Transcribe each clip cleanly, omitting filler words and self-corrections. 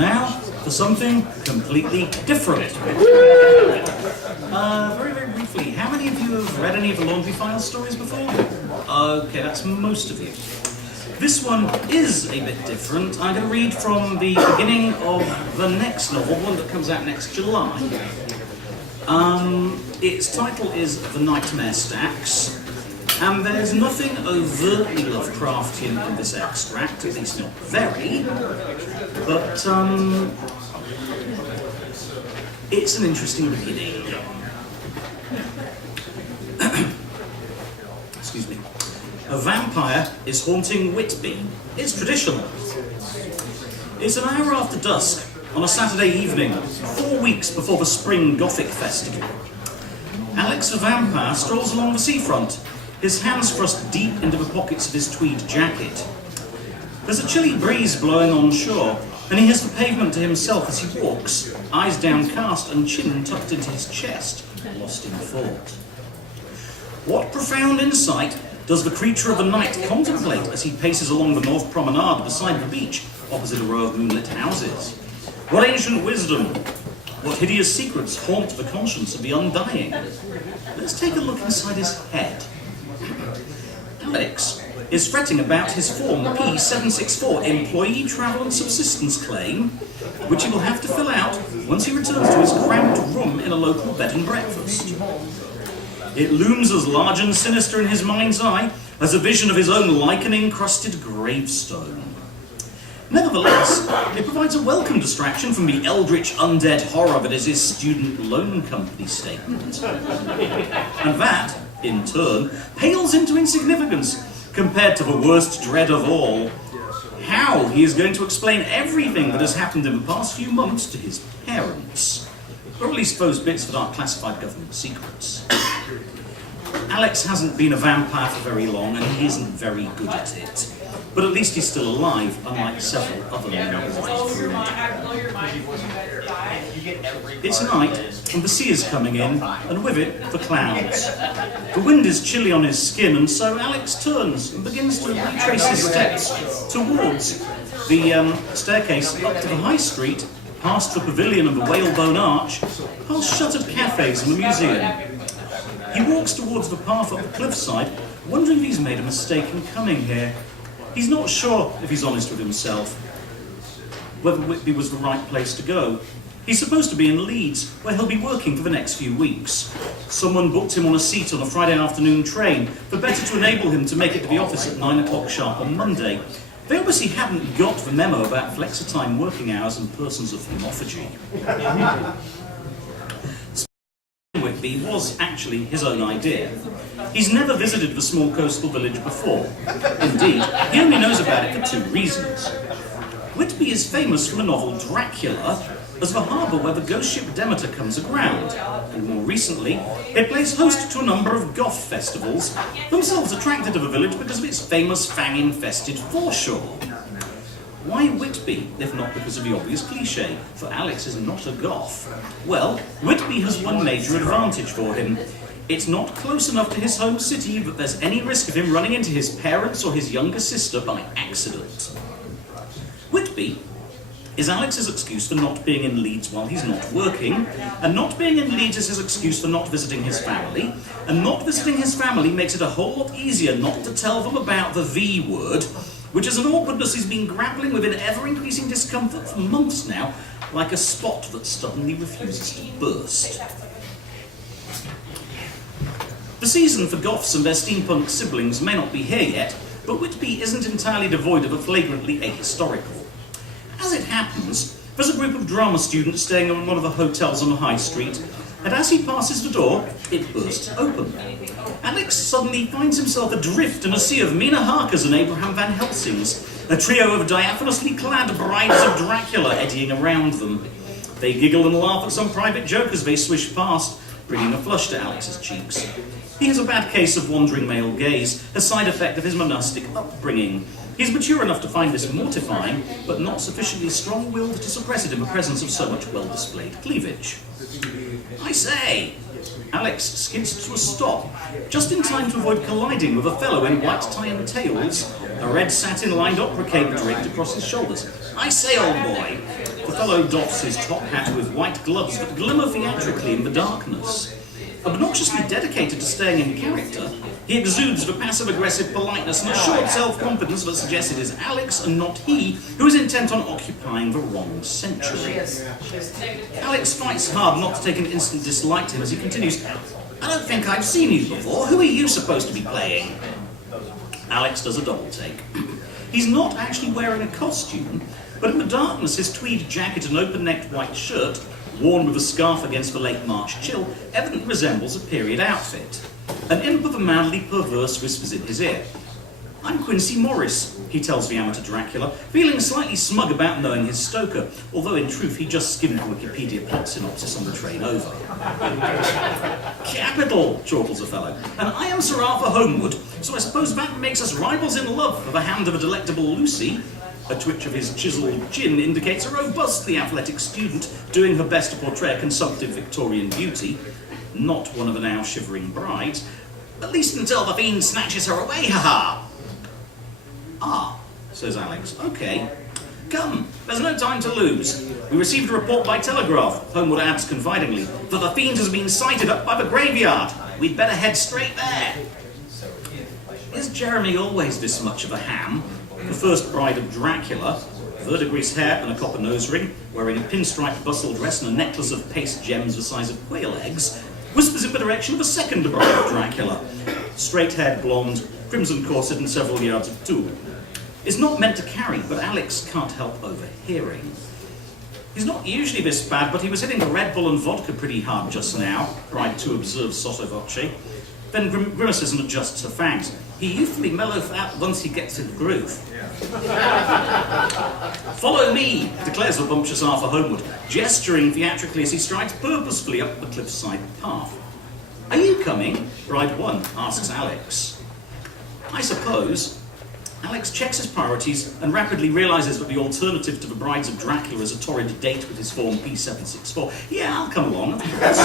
Now, for something completely different. Very, very briefly, how many of you have read any of the Laundry Files stories before? Okay, that's most of you. This one is a bit different. I'm going to read from the beginning of the next novel, one that comes out next July. Its title is The Nightmare Stacks, and there's nothing overtly Lovecraftian in this extract, at least not very, but it's an interesting beginning. Excuse me. A vampire is haunting Whitby. It's traditional. It's an hour after dusk on a Saturday evening, 4 weeks before the Spring Gothic Festival. Alex the vampire strolls along the seafront, his hands thrust deep into the pockets of his tweed jacket. There's a chilly breeze blowing on shore, and he has the pavement to himself as he walks, eyes downcast and chin tucked into his chest, lost in thought. What profound insight does the creature of the night contemplate as he paces along the North Promenade beside the beach, opposite a row of moonlit houses? What ancient wisdom, what hideous secrets haunt the conscience of the undying? Let's take a look inside his head. Alex is fretting about his Form P764 Employee Travel and Subsistence Claim, which he will have to fill out once he returns to his cramped room in a local bed and breakfast. It looms as large and sinister in his mind's eye as a vision of his own lichen-encrusted gravestone. Nevertheless, it provides a welcome distraction from the eldritch undead horror that is his student loan company statement. And that, in turn, pales into insignificance compared to the worst dread of all: how he is going to explain everything that has happened in the past few months to his parents. Or at least those bits that aren't classified government secrets. Alex hasn't been a vampire for very long, and he isn't very good at it. But at least he's still alive, unlike several other members of his crew. It's night, and the sea is coming in, and with it, the clouds. The wind is chilly on his skin, and so Alex turns and begins to retrace his steps towards the staircase up to the high street, past the pavilion and the whalebone arch, past shuttered cafes and the museum. He walks towards the path up the cliffside, wondering if he's made a mistake in coming here. He's not sure, if he's honest with himself, whether Whitby was the right place to go. He's supposed to be in Leeds, where he'll be working for the next few weeks. Someone booked him on a seat on a Friday afternoon train, the better to enable him to make it to the office at 9 o'clock sharp on Monday. They obviously hadn't got the memo about flexi-time working hours and persons of homophagy. Whitby was actually his own idea. He's never visited the small coastal village before. Indeed, he only knows about it for two reasons. Whitby is famous from the novel Dracula as the harbour where the ghost ship Demeter comes aground, and more recently, it plays host to a number of goth festivals, themselves attracted to the village because of its famous fang-infested foreshore. Why Whitby, if not because of the obvious cliché, for Alex is not a goth? Well, Whitby has one major advantage for him. It's not close enough to his home city that there's any risk of him running into his parents or his younger sister by accident. Whitby is Alex's excuse for not being in Leeds while he's not working, and not being in Leeds is his excuse for not visiting his family, and not visiting his family makes it a whole lot easier not to tell them about the V word, which is an awkwardness he's been grappling with in ever-increasing discomfort for months now, like a spot that suddenly refuses to burst. The season for goths and their steampunk siblings may not be here yet, but Whitby isn't entirely devoid of a flagrantly ahistorical. As it happens, there's a group of drama students staying in one of the hotels on the high street, and as he passes the door, it bursts open. Alex suddenly finds himself adrift in a sea of Mina Harkers and Abraham Van Helsings, a trio of diaphanously clad brides of Dracula eddying around them. They giggle and laugh at some private joke as they swish past, bringing a flush to Alex's cheeks. He has a bad case of wandering male gaze, a side effect of his monastic upbringing. He's mature enough to find this mortifying, but not sufficiently strong-willed to suppress it in the presence of so much well-displayed cleavage. I say! Alex skids to a stop, just in time to avoid colliding with a fellow in white tie and tails, a red satin-lined opera cape draped across his shoulders. I say, old boy! The fellow doffs his top hat with white gloves that glimmer theatrically in the darkness. Obnoxiously dedicated to staying in character, he exudes the passive-aggressive politeness and assured self-confidence that suggests it is Alex and not he who is intent on occupying the wrong century. Alex fights hard not to take an instant dislike to him as he continues, I don't think I've seen you before. Who are you supposed to be playing? Alex does a double take. He's not actually wearing a costume, but in the darkness his tweed jacket and open-necked white shirt, worn with a scarf against the late March chill, evidently resembles a period outfit. An imp of a manly perverse whispers in his ear. I'm Quincy Morris, he tells the amateur Dracula, feeling slightly smug about knowing his Stoker, although in truth he just skimmed the Wikipedia plot synopsis on the train over. Capital, chortles the fellow, and I am Sir Arthur Homewood, so I suppose that makes us rivals in love for the hand of a delectable Lucy. A twitch of his chiseled chin indicates a robustly athletic student doing her best to portray a consumptive Victorian beauty, not one of the now shivering brides, at least until the fiend snatches her away, ha-ha! Ah, says Alex, okay. Come, there's no time to lose. We received a report by telegraph, Homewood adds confidingly, that the fiend has been sighted up by the graveyard. We'd better head straight there. Is Jeremy always this much of a ham? The first bride of Dracula, verdigris hair and a copper nose ring, wearing a pinstriped bustle dress and a necklace of paste gems the size of quail eggs, whispers in the direction of a second bride of Dracula, straight-haired blonde, crimson corset and several yards of tulle. Is not meant to carry, but Alex can't help overhearing. He's not usually this bad, but he was hitting the Red Bull and vodka pretty hard just now, bride 2 observes sotto voce, then grimaces and adjusts her fangs. He usually mellows out once he gets in the groove. Follow me, declares the bumptious Arthur Homewood, gesturing theatrically as he strides purposefully up the cliffside path. Are you coming? Bride 1 asks Alex. I suppose. Alex checks his priorities and rapidly realises that the alternative to the Brides of Dracula is a torrid date with his form P764. Yeah, I'll come along, of course.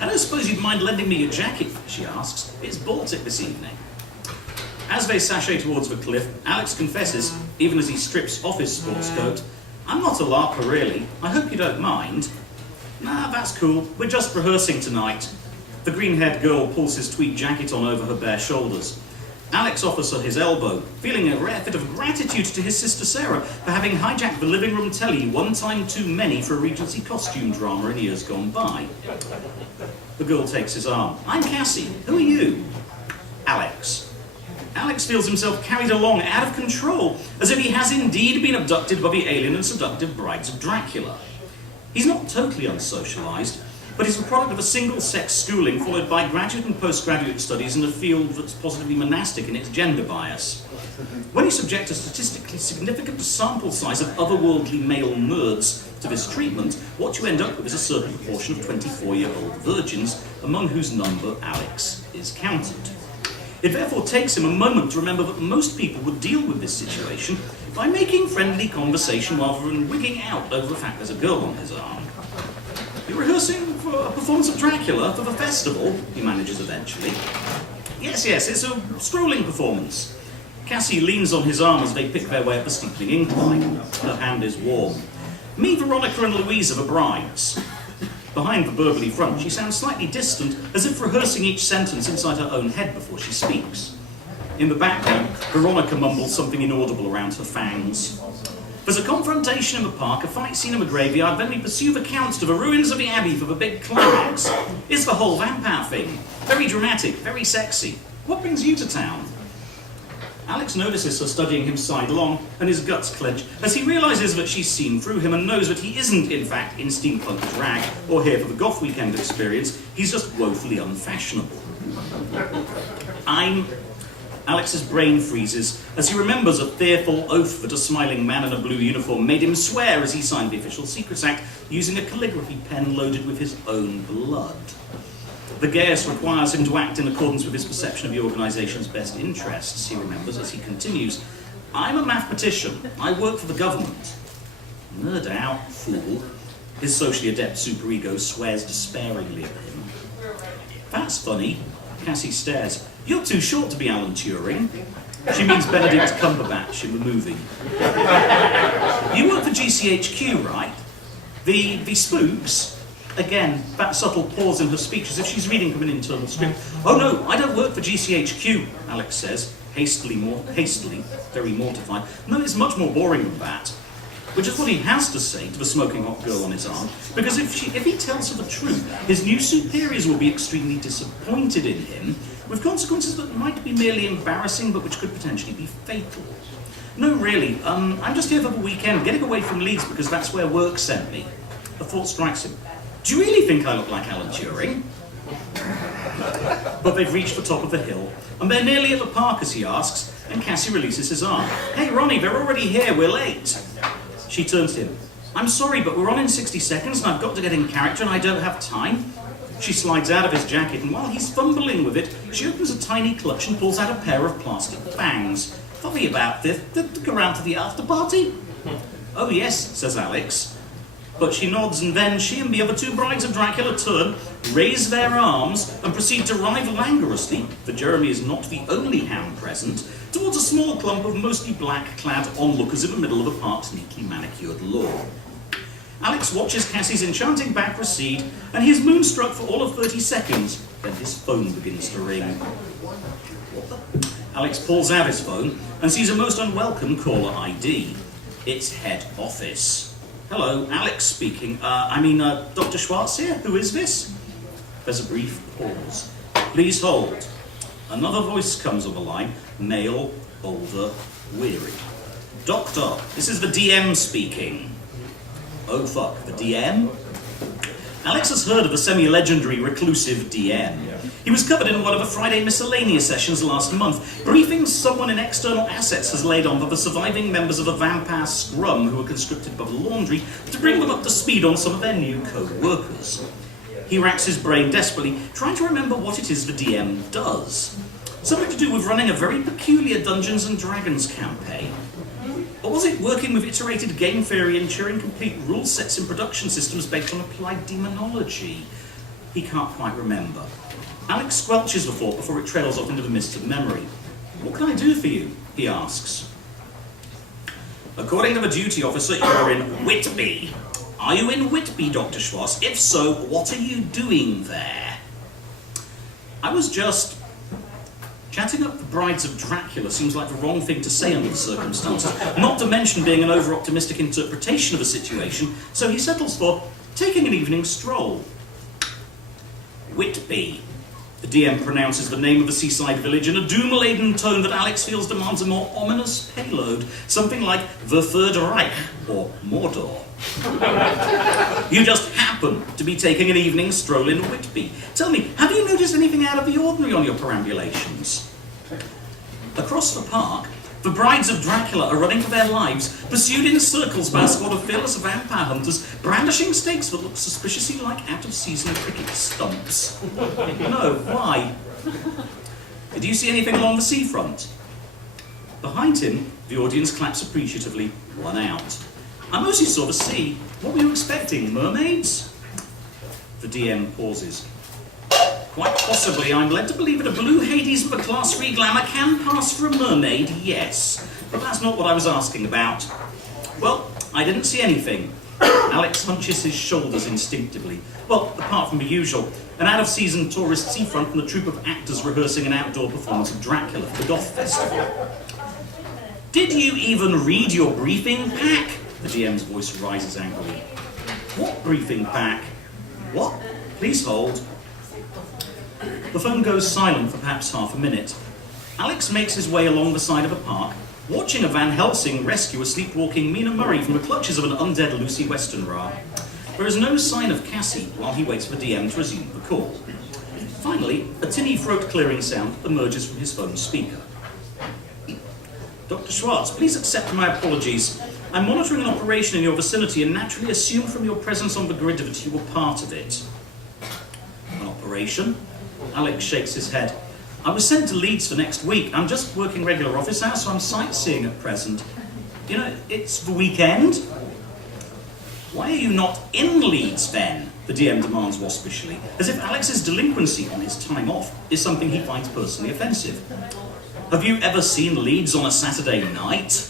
I don't suppose you'd mind lending me your jacket, she asks. It's Baltic this evening. As they sashay towards the cliff, Alex confesses, even as he strips off his sports coat, I'm not a larper really. I hope you don't mind. Nah, that's cool. We're just rehearsing tonight. The green-haired girl pulls his tweed jacket on over her bare shoulders. Alex offers her his elbow, feeling a rare fit of gratitude to his sister Sarah for having hijacked the living room telly one time too many for a Regency costume drama in years gone by. The girl takes his arm. I'm Cassie. Who are you? Alex. Alex feels himself carried along out of control, as if he has indeed been abducted by the alien and seductive Brides of Dracula. He's not totally unsocialised, but he's the product of a single-sex schooling followed by graduate and postgraduate studies in a field that's positively monastic in its gender bias. When you subject a statistically significant sample size of otherworldly male nerds to this treatment, what you end up with is a certain proportion of 24-year-old virgins, among whose number Alex is counted. It therefore takes him a moment to remember that most people would deal with this situation by making friendly conversation rather than wigging out over the fact there's a girl on his arm. You're rehearsing for a performance of Dracula for the festival, he manages eventually. Yes, it's a strolling performance. Cassie leans on his arm as they pick their way up the steepening incline. Her hand is warm. Me, Veronica and Louise are the brides. Behind the burbly front, she sounds slightly distant, as if rehearsing each sentence inside her own head before she speaks. In the background, Veronica mumbles something inaudible around her fangs. There's a confrontation in the park, a fight scene in the graveyard, then we pursue the counts to the ruins of the abbey for the big climax. It's the whole vampire thing. Very dramatic, very sexy. What brings you to town? Alex notices her studying him sidelong, and his guts clench as he realises that she's seen through him and knows that he isn't, in fact, in steampunk drag or here for the goth weekend experience. He's just woefully unfashionable. Alex's brain freezes as he remembers a fearful oath that a smiling man in a blue uniform made him swear as he signed the Official Secrets Act using a calligraphy pen loaded with his own blood. The Gaius requires him to act in accordance with his perception of the organisation's best interests, he remembers as he continues. I'm a mathematician. I work for the government. Nerd out, fool. His socially adept superego swears despairingly at him. That's funny. Cassie stares. You're too short to be Alan Turing. She means Benedict Cumberbatch in the movie. You work for GCHQ, right? The spooks? Again, that subtle pause in her speech as if she's reading from an internal script. Oh no, I don't work for GCHQ, Alex says, hastily, very mortified. No, it's much more boring than that. Which is what he has to say to the smoking hot girl on his arm, because if he tells her the truth, his new superiors will be extremely disappointed in him, with consequences that might be merely embarrassing, but which could potentially be fatal. No, really, I'm just here for the weekend, getting away from Leeds because that's where work sent me. A thought strikes him. Do you really think I look like Alan Turing? But they've reached the top of the hill, and they're nearly at the park as he asks, and Cassie releases his arm. Hey, Ronnie, they're already here, we're late. She turns to him. I'm sorry, but we're on in 60 seconds, and I've got to get in character, and I don't have time. She slides out of his jacket, and while he's fumbling with it, she opens a tiny clutch and pulls out a pair of plastic fangs. Sorry about this. Did you go round to the after party? Oh yes, says Alex. But she nods, and then she and the other two brides of Dracula turn, raise their arms, and proceed to rival languorously, for Jeremy is not the only ham present, towards a small clump of mostly black-clad onlookers in the middle of a park's neatly manicured lawn. Alex watches Cassie's enchanting back recede, and he is moonstruck for all of 30 seconds. Then his phone begins to ring. What the? Alex pulls out his phone and sees a most unwelcome caller ID. It's head office. Hello, Alex speaking. Dr. Schwartz here? Who is this? There's a brief pause. Please hold. Another voice comes on the line. Male, older, weary. Doctor, this is the DM speaking. Oh fuck, the DM? Alex has heard of the semi-legendary reclusive DM. He was covered in one of the Friday miscellaneous sessions last month, briefing someone in external assets has laid on for the surviving members of a vampire scrum who were conscripted by the laundry to bring them up to speed on some of their new co-workers. He racks his brain desperately, trying to remember what it is the DM does. Something to do with running a very peculiar Dungeons & Dragons campaign. Or was it working with iterated game theory, ensuring complete rule sets in production systems based on applied demonology? He can't quite remember. Alex squelches the thought before it trails off into the mists of memory. What can I do for you? He asks. According to the duty officer, you're in Whitby. Are you in Whitby, Dr. Schwartz? If so, what are you doing there? I was just... Chatting up the brides of Dracula seems like the wrong thing to say under the circumstances, not to mention being an over-optimistic interpretation of a situation, so he settles for taking an evening stroll. Whitby. The DM pronounces the name of the seaside village in a doom-laden tone that Alex feels demands a more ominous payload, something like the Third Reich or Mordor. You just happen to be taking an evening stroll in Whitby. Tell me, have you noticed anything out of the ordinary on your perambulations? Across the park, the brides of Dracula are running for their lives, pursued in circles by a squad of fearless vampire hunters, brandishing stakes that look suspiciously like out-of-season cricket stumps. No, why? Did you see anything along the seafront? Behind him, the audience claps appreciatively, one out. I mostly saw the sea. What were you expecting, mermaids? The DM pauses. Quite possibly, I'm led to believe that a blue Hades with a Class 3 glamour can pass for a mermaid, yes. But that's not what I was asking about. Well, I didn't see anything. Alex hunches his shoulders instinctively. Well, apart from the usual, an out-of-season tourist seafront and a troupe of actors rehearsing an outdoor performance of Dracula for the Goth Festival. Did you even read your briefing pack? The DM's voice rises angrily. What briefing pack? What? Please hold. The phone goes silent for perhaps half a minute. Alex makes his way along the side of a park, watching a Van Helsing rescue a sleepwalking Mina Murray from the clutches of an undead Lucy Westenra. There is no sign of Cassie while he waits for the DM to resume the call. Finally, a tinny throat-clearing sound emerges from his phone speaker. Dr. Schwartz, please accept my apologies. I'm monitoring an operation in your vicinity and naturally assumed from your presence on the grid that you were part of it. An operation? Alex shakes his head. I was sent to Leeds for next week. I'm just working regular office hours, so I'm sightseeing at present. You know, it's the weekend. Why are you not in Leeds then? The DM demands waspishly, as if Alex's delinquency on his time off is something he finds personally offensive. Have you ever seen Leeds on a Saturday night?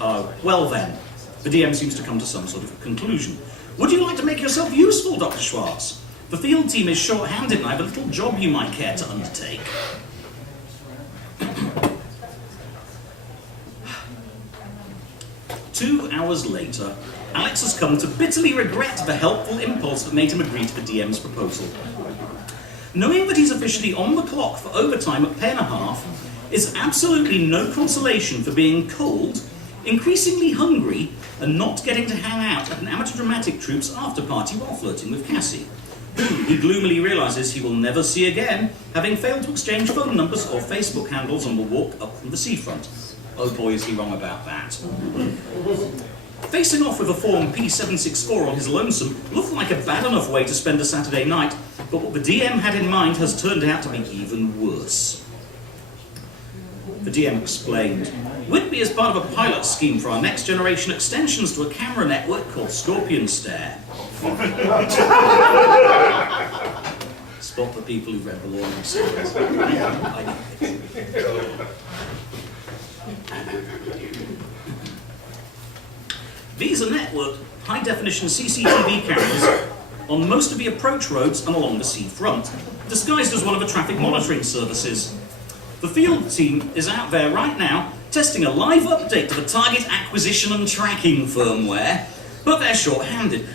Well then, the DM seems to come to some sort of conclusion. Would you like to make yourself useful, Dr. Schwartz? The field team is short-handed and I have a little job you might care to undertake. 2 hours later, Alex has come to bitterly regret the helpful impulse that made him agree to the DM's proposal. Knowing that he's officially on the clock for overtime at pay and a half is absolutely no consolation for being cold, increasingly hungry, and not getting to hang out at an amateur dramatic troupe's after-party while flirting with Cassie, who he gloomily realises he will never see again, having failed to exchange phone numbers or Facebook handles on the walk up from the seafront. Oh boy, is he wrong about that. Facing off with a Form P764 on his lonesome looked like a bad enough way to spend a Saturday night, but what the DM had in mind has turned out to be even worse. The DM explained, Whitby is part of a pilot scheme for our next generation extensions to a camera network called Scorpion Stare. Spot the people who've read the law themselves. These are networked, high-definition CCTV cameras on most of the approach roads and along the seafront, disguised as one of the traffic monitoring services. The field team is out there right now, testing a live update to the target acquisition and tracking firmware, but they're short-handed.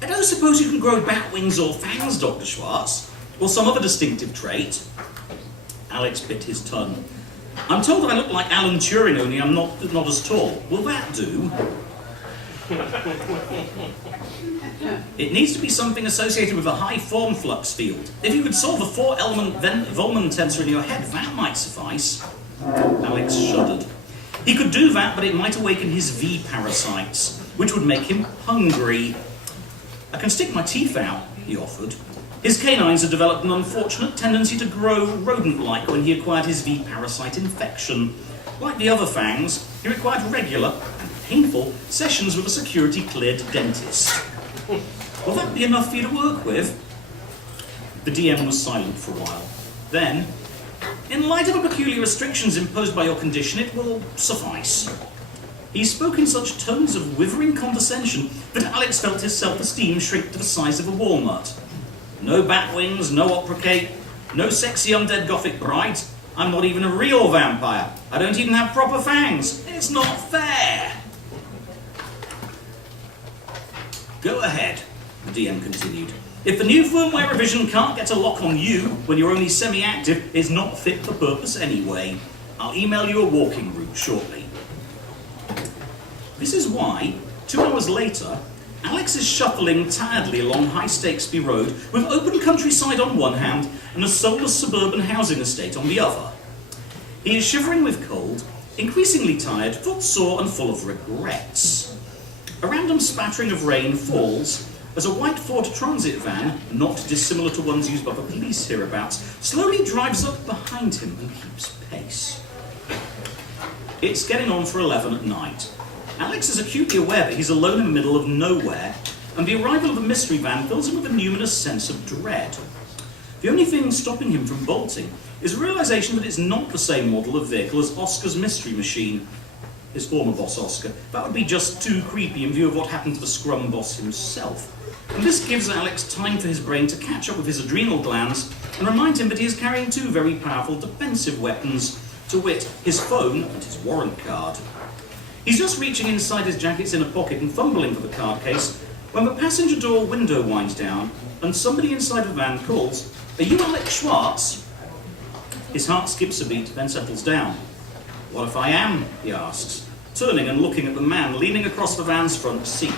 I don't suppose you can grow bat wings or fangs, Dr. Schwartz, or some other distinctive trait. Alex bit his tongue. I'm told that I look like Alan Turing, only I'm not as tall. Will that do? It needs to be something associated with a high form flux field. If you could solve a 4-element Volman tensor in your head, that might suffice. Alex shuddered. He could do that, but it might awaken his V parasites, which would make him hungry. I can stick my teeth out, he offered. His canines had developed an unfortunate tendency to grow rodent-like when he acquired his V parasite infection. Like the other fangs, he required regular and painful sessions with a security-cleared dentist. Will that be enough for you to work with? The DM was silent for a while. Then, in light of the peculiar restrictions imposed by your condition, it will suffice. He spoke in such tones of withering condescension that Alex felt his self-esteem shrink to the size of a walnut. No bat wings, no opera cape, no sexy undead gothic brides. I'm not even a real vampire. I don't even have proper fangs. It's not fair. Go ahead, the DM continued. If the new firmware revision can't get a lock on you when you're only semi-active, it's not fit for purpose anyway. I'll email you a walking route shortly. This is why, 2 hours later, Alex is shuffling tiredly along High Stakesby Road with open countryside on one hand and a soulless suburban housing estate on the other. He is shivering with cold, increasingly tired, footsore and full of regrets. A random spattering of rain falls as a white Ford Transit van, not dissimilar to ones used by the police hereabouts, slowly drives up behind him and keeps pace. It's getting on for 11 at night. Alex is acutely aware that he's alone in the middle of nowhere, and the arrival of the mystery van fills him with a numinous sense of dread. The only thing stopping him from bolting is a realisation that it's not the same model of vehicle as Oscar's mystery machine, his former boss Oscar. That would be just too creepy in view of what happened to the scrum boss himself. And this gives Alex time for his brain to catch up with his adrenal glands and remind him that he is carrying two very powerful defensive weapons, to wit, his phone and his warrant card. He's just reaching inside his jacket's inner pocket and fumbling for the card case when the passenger door window winds down and somebody inside the van calls, "Are you Alex Schwartz?" His heart skips a beat, then settles down. "What if I am?" he asks, turning and looking at the man leaning across the van's front seat.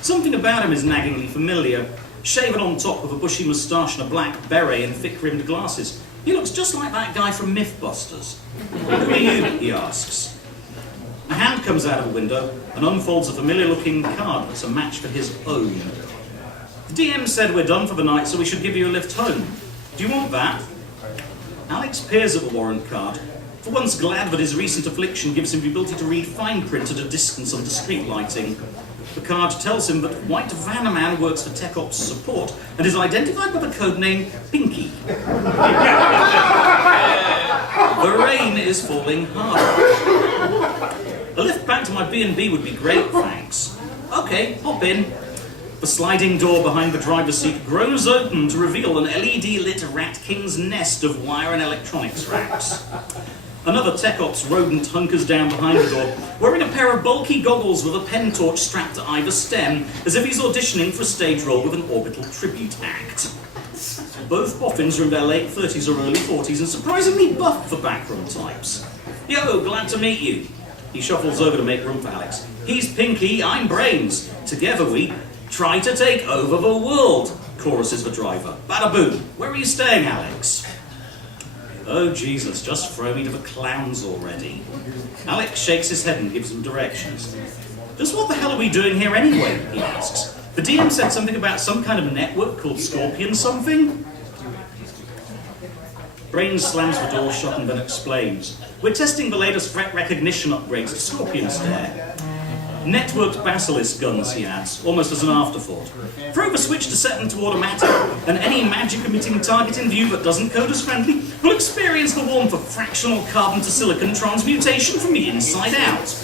Something about him is naggingly familiar. Shaven on top with a bushy moustache and a black beret and thick-rimmed glasses. He looks just like that guy from Mythbusters. "Who are you?" he asks. A hand comes out of the window and unfolds a familiar-looking card that's a match for his own. "The DM said we're done for the night, so we should give you a lift home. Do you want that?" Alex peers at the warrant card, for once glad that his recent affliction gives him the ability to read fine print at a distance under street lighting. The card tells him that White Vanaman works for Tech Ops support and is identified by the codename Pinky. The rain is falling hard. A lift back to my B&B would be great, thanks. Okay, hop in. The sliding door behind the driver's seat grows open to reveal an LED-lit Rat King's nest of wire and electronics racks. Another Tech Ops rodent hunkers down behind the door, wearing a pair of bulky goggles with a pen torch strapped to either stem, as if he's auditioning for a stage role with an orbital tribute act. Both boffins are in their late 30s or early 40s and surprisingly buff for backroom types. Yo, glad to meet you. He shuffles over to make room for Alex. He's Pinky, I'm Brains. Together we try to take over the world, choruses the driver. Bada boom. Where are you staying, Alex? Oh, Jesus, just throw me to the clowns already. Alex shakes his head and gives them directions. Just what the hell are we doing here anyway, he asks. The DM said something about some kind of network called Scorpion something? Brains slams the door shut and then explains. We're testing the latest threat recognition upgrades to Scorpion Stare. Networked basilisk guns, he adds, almost as an afterthought. Throw the switch to set them to automatic, and any magic-emitting target in view that doesn't code as friendly will experience the warmth of fractional carbon to silicon transmutation from the inside out.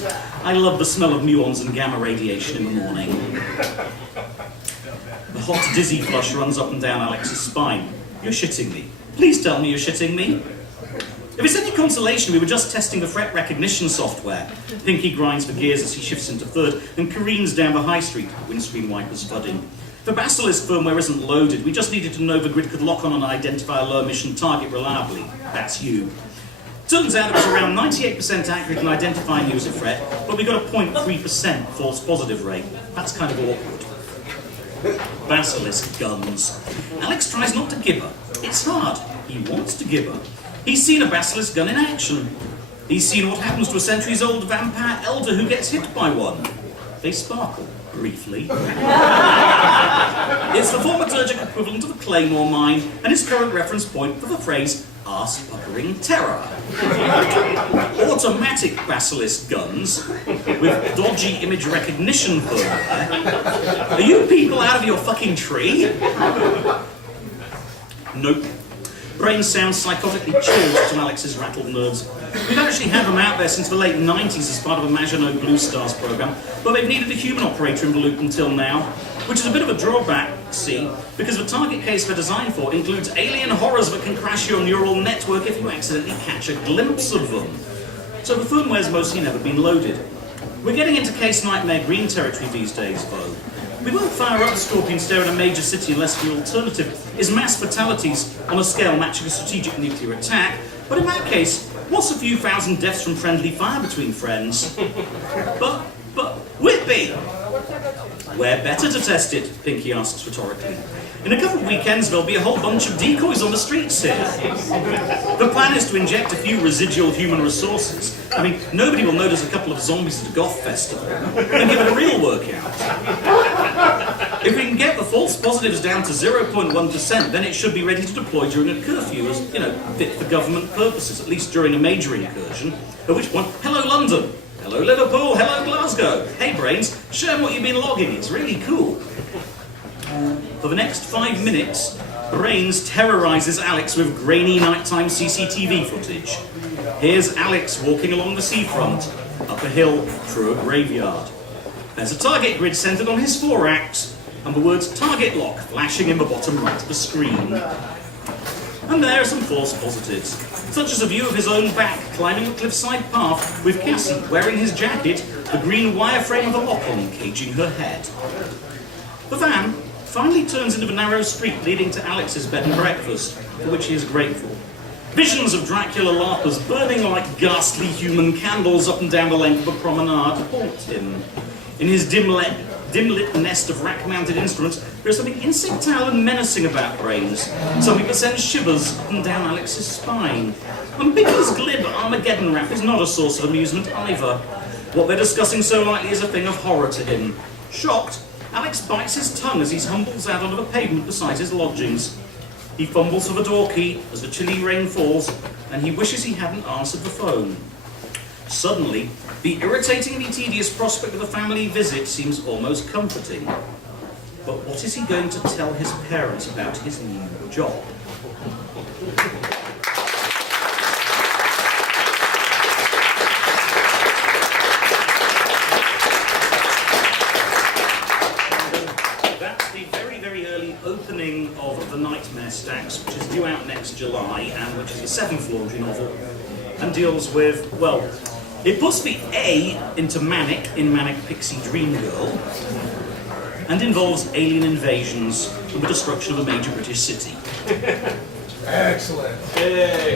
I love the smell of muons and gamma radiation in the morning. The hot, dizzy flush runs up and down Alex's spine. You're shitting me. Please tell me you're shitting me. If it's any consolation, we were just testing the threat recognition software. Pinky grinds the gears as he shifts into third and careens down the high street, windscreen wipers thudding. The Basilisk firmware isn't loaded. We just needed to know the grid could lock on and identify a low-emission target reliably. That's you. Turns out it was around 98% accurate in identifying you as a threat, but we got a 0.3% false positive rate. That's kind of awkward. Basilisk guns. Alex tries not to gibber. It's hard. He wants to gibber. He's seen a basilisk gun in action. He's seen what happens to a centuries-old vampire elder who gets hit by one. They sparkle, briefly. It's the thaumaturgic equivalent of a claymore mine, and his current reference point for the phrase arse-puckering terror. Automatic basilisk guns, with dodgy image recognition firmware. Are you people out of your fucking tree? Nope. Brain sounds psychotically chilled to Alex's rattled nerves. We've actually had them out there since the late 90s as part of a Maginot Blue Stars program, but they've needed a human operator in the loop until now, which is a bit of a drawback, see, because the target case they're designed for includes alien horrors that can crash your neural network if you accidentally catch a glimpse of them. So the firmware's mostly never been loaded. We're getting into case nightmare green territory these days, though. We won't fire up Scorpion Stare in a major city unless the alternative is mass fatalities on a scale matching a strategic nuclear attack, but in that case, what's a few thousand deaths from friendly fire between friends? But, Whitby! Where better to test it? Pinky asks rhetorically. In a couple of weekends, there'll be a whole bunch of decoys on the streets here. The plan is to inject a few residual human resources. I mean, nobody will notice a couple of zombies at a goth festival, and give it a real workout. If we can get the false positives down to 0.1%, then it should be ready to deploy during a curfew as, fit for government purposes, at least during a major incursion, at which point, hello London, hello Liverpool, hello Glasgow, hey Brains, show 'em what you've been logging, it's really cool. For the next 5 minutes, Brains terrorizes Alex with grainy nighttime CCTV footage. Here's Alex walking along the seafront, up a hill, through a graveyard. There's a target grid centered on his thorax, and the words target lock flashing in the bottom right of the screen. And there are some false positives, such as a view of his own back climbing the cliffside path with Cassie wearing his jacket, the green wireframe of a lock-on caging her head. The van finally turns into the narrow street leading to Alex's bed and breakfast, for which he is grateful. Visions of Dracula larpers burning like ghastly human candles up and down the length of the promenade haunt him. In his dim-lit nest of rack-mounted instruments, there is something insectile and menacing about Brains, something that sends shivers up and down Alex's spine. And Pinky's glib Armageddon rap is not a source of amusement either. What they're discussing so lightly is a thing of horror to him. Shocked, Alex bites his tongue as he humbles out onto the pavement beside his lodgings. He fumbles for the door key as the chilly rain falls, and he wishes he hadn't answered the phone. Suddenly, the irritatingly tedious prospect of a family visit seems almost comforting. But what is he going to tell his parents about his new job? That's the very, very early opening of The Nightmare Stacks, which is due out next July, and which is a seventh laundry novel, and deals with, well, it puts the A into Manic in Manic Pixie Dream Girl, and involves alien invasions and the destruction of a major British city. Excellent. Yay.